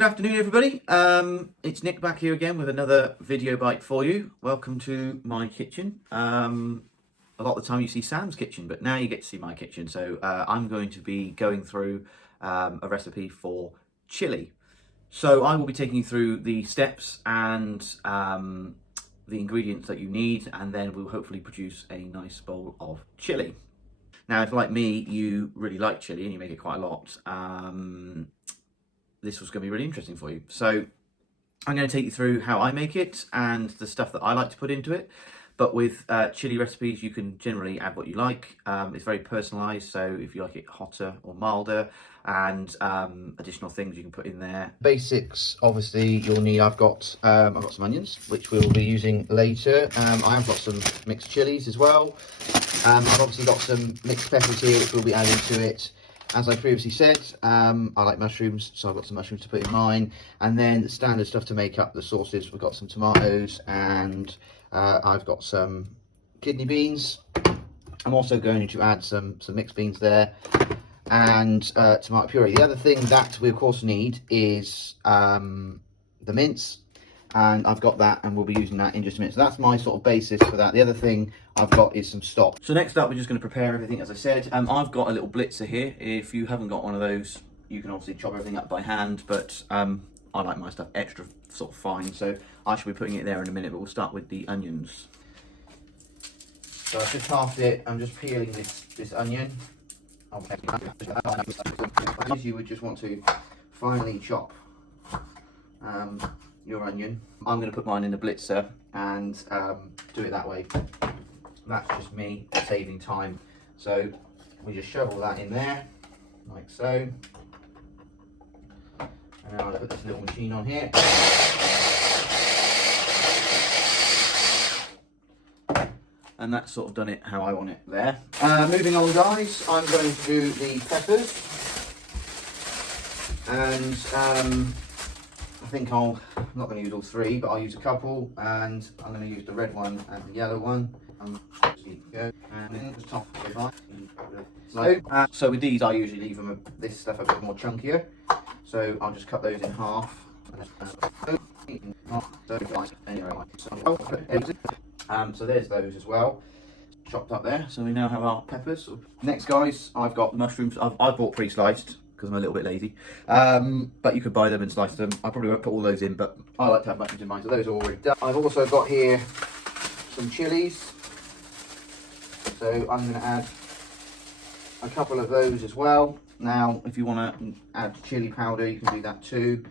good afternoon everybody. It's Nick back here again with another video bite for you. Welcome to my kitchen. A lot of the time you see Sam's kitchen, but now you get to see my kitchen. So I'm going to be going through a recipe for chili. So I will be taking you through the steps and the ingredients that you need, and then we'll hopefully produce a nice bowl of chili. Now, if like me, you really like chili and you make it quite a lot, this was going to be really interesting for you. So I'm going to take you through how I make it and the stuff that I like to put into it. But with chili recipes, you can generally add what you like. It's very personalised, so if you like it hotter or milder, and additional things you can put in there. Basics, obviously, you'll need. I've got some onions, which we'll be using later. I have got some mixed chilies as well. I've obviously got some mixed peppers here, which we'll be adding to it. As I previously said, I like mushrooms, so I've got some mushrooms to put in mine. And then the standard stuff to make up the sauces, we've got some tomatoes, and I've got some kidney beans. I'm also going to add some mixed beans there, and tomato puree. The other thing that we of course need is the mince, and I've got that, and we'll be using that in just a minute. So that's my sort of basis for that. The other thing I've got is some stock. So next up, we're just going to prepare everything, as I said. I've got a little blitzer here. If you haven't got one of those, you can obviously chop everything up by hand, but I like my stuff extra sort of fine, so I should be putting it there in a minute, but we'll start with the onions. So I've just halved it. I'm just peeling this onion. Okay. You would just want to finely chop your onion. I'm going to put mine in the blitzer and do it that way. That's just me saving time. So we just shovel that in there, like so. And now I'll put this little machine on here. And that's sort of done it how I want it there. Moving on, guys, I'm going to do the peppers. And I think I'm not going to use all three, but I'll use a couple, and I'm going to use the red one and the yellow one. So with these, I usually leave them this stuff a bit more chunkier. So I'll just cut those in half. So there's those as well, chopped up there. So we now have our peppers. Next, guys, I've got mushrooms. I've bought pre-sliced, because I'm a little bit lazy, but you could buy them and slice them. I probably won't put all those in, but I like to have mushrooms in mine, so those are already done. I've also got here some chilies, so I'm going to add a couple of those as well. Now, if you want to add chili powder, you can do that too,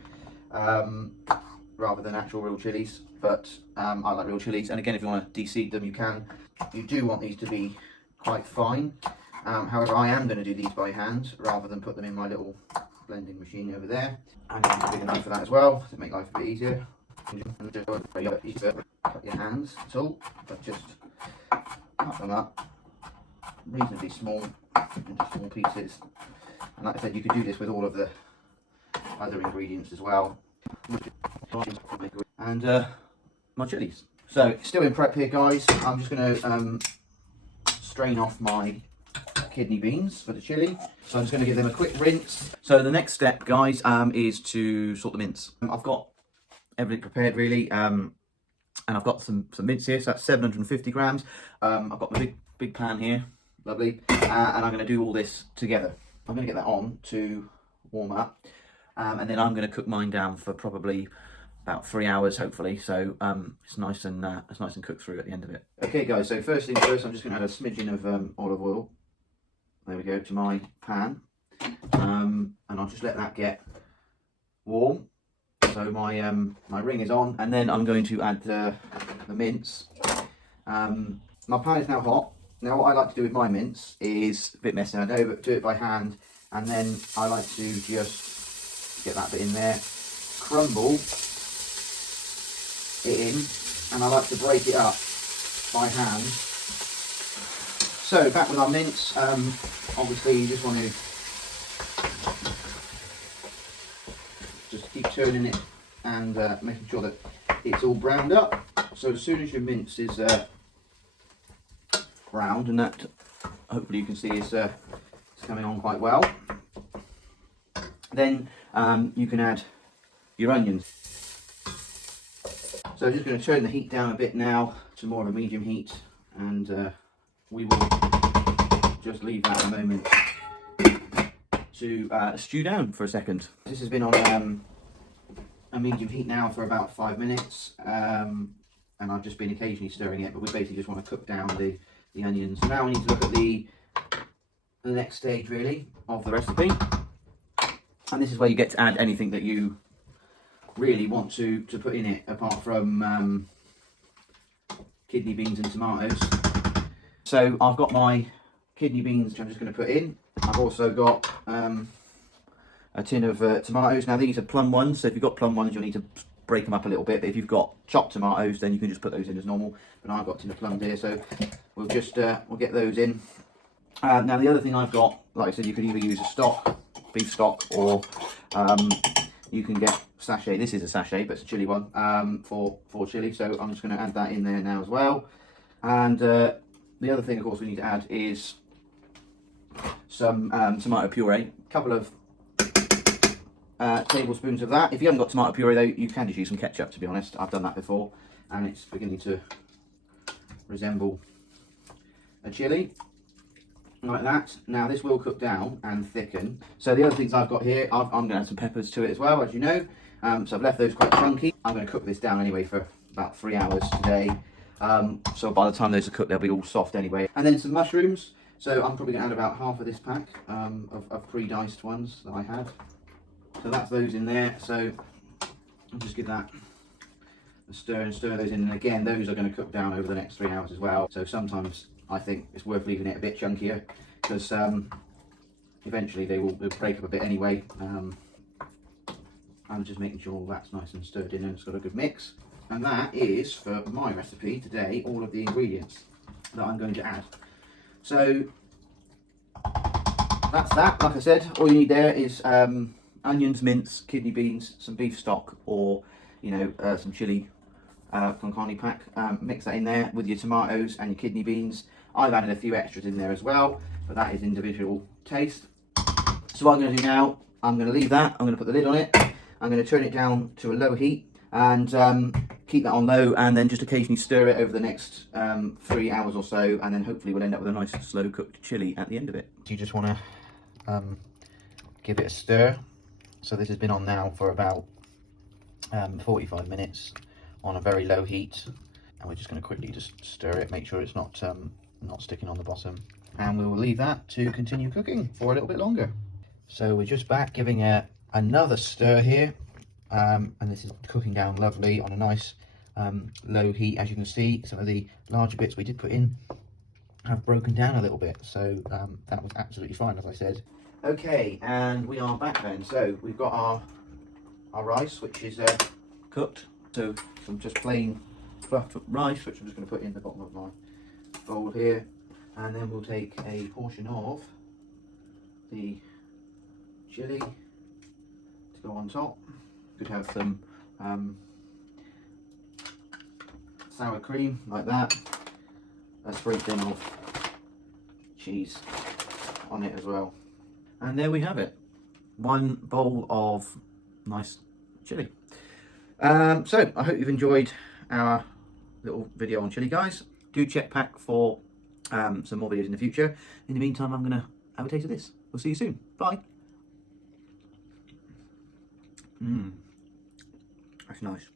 rather than actual real chilies, but I like real chilies. And again, if you want to de-seed them, you can. You do want these to be quite fine. However, I am going to do these by hand rather than put them in my little blending machine over there. And you need a big knife for that as well to make life a bit easier. Cut your hands at all, but just cut them up reasonably small into small pieces. And like I said, you could do this with all of the other ingredients as well. And my chilies. So still in prep here, guys. I'm just going to strain off my kidney beans for the chili. So I'm just going to give them a quick rinse. So the next step, guys, is to sort the mince. I've got everything prepared really, and I've got some mince here. So that's 750 grams. I've got my big pan here, lovely, and I'm going to do all this together. I'm going to get that on to warm up, and then I'm going to cook mine down for probably about 3 hours, hopefully. So it's nice and cooked through at the end of it. Okay, guys. So first things first, I'm just going to add a smidgen of olive oil. There we go, to my pan, and I'll just let that get warm. So my my ring is on, and then I'm going to add the mince. My pan is now hot. Now what I like to do with my mince is a bit messy, I know, but do it by hand, and then I like to just get that bit in there, crumble it in, and I like to break it up by hand. So back with our mince, obviously you just want to just keep turning it and making sure that it's all browned up. So as soon as your mince is browned, and that hopefully you can see is coming on quite well, then you can add your onions. So I'm just going to turn the heat down a bit now to more of a medium heat, and we will just leave that a moment to stew down for a second. This has been on a medium heat now for about 5 minutes, and I've just been occasionally stirring it, but we basically just want to cook down the onions. So now we need to look at the next stage really of the recipe, and this is where you get to add anything that you really want to put in it, apart from kidney beans and tomatoes. So I've got my kidney beans, which I'm just going to put in. I've also got a tin of tomatoes. Now these are plum ones, so if you've got plum ones you'll need to break them up a little bit, but if you've got chopped tomatoes then you can just put those in as normal, but I've got a tin of plums here, so we'll just we'll get those in. Now the other thing I've got, like I said, you could either use a stock, beef stock, or you can get sachet. This is a sachet, but it's a chili one, for chili, so I'm just going to add that in there now as well. And the other thing of course we need to add is some tomato puree, a couple of tablespoons of that. If you haven't got tomato puree though, you can just use some ketchup, to be honest. I've done that before and it's beginning to resemble a chili, like that. Now this will cook down and thicken. So the other things I've got here, I'm going to add some peppers to it as well, as you know. So I've left those quite chunky. I'm going to cook this down anyway for about 3 hours today. So by the time those are cooked, they'll be all soft anyway. And then some mushrooms. So I'm probably going to add about half of this pack of pre-diced ones that I had. So that's those in there. So I'll just give that a stir and stir those in. And again, those are going to cook down over the next 3 hours as well. So sometimes I think it's worth leaving it a bit chunkier, because eventually they will break up a bit anyway. I'm just making sure all that's nice and stirred in and it's got a good mix. And that is, for my recipe today, all of the ingredients that I'm going to add. So that's that. Like I said, all you need there is onions, mince, kidney beans, some beef stock, or some chili con carne pack. Mix that in there with your tomatoes and your kidney beans. I've added a few extras in there as well, but that is individual taste. So what I'm going to do now, I'm going to leave that. I'm going to put the lid on it. I'm going to turn it down to a low heat and keep that on low, and then just occasionally stir it over the next 3 hours or so, and then hopefully we'll end up with a nice slow cooked chili at the end of it. You just want to give it a stir. So this has been on now for about 45 minutes on a very low heat, and we're just going to quickly just stir it, make sure it's not sticking on the bottom, and we will leave that to continue cooking for a little bit longer. So we're just back, giving another stir here, and this is cooking down lovely on a nice low heat. As you can see, some of the larger bits we did put in have broken down a little bit, so that was absolutely fine, as I said. Okay, and we are back then. So we've got our rice, which is cooked. So some just plain fluffed rice, which I'm just going to put in the bottom of my bowl here, and then we'll take a portion of the chili to go on top. Could have some sour cream like that, a sprinkling of cheese on it as well, and there we have it, one bowl of nice chili. So I hope you've enjoyed our little video on chili, guys. Do check back for some more videos in the future. In the meantime, I'm gonna have a taste of this. We'll see you soon. Bye. That's nice.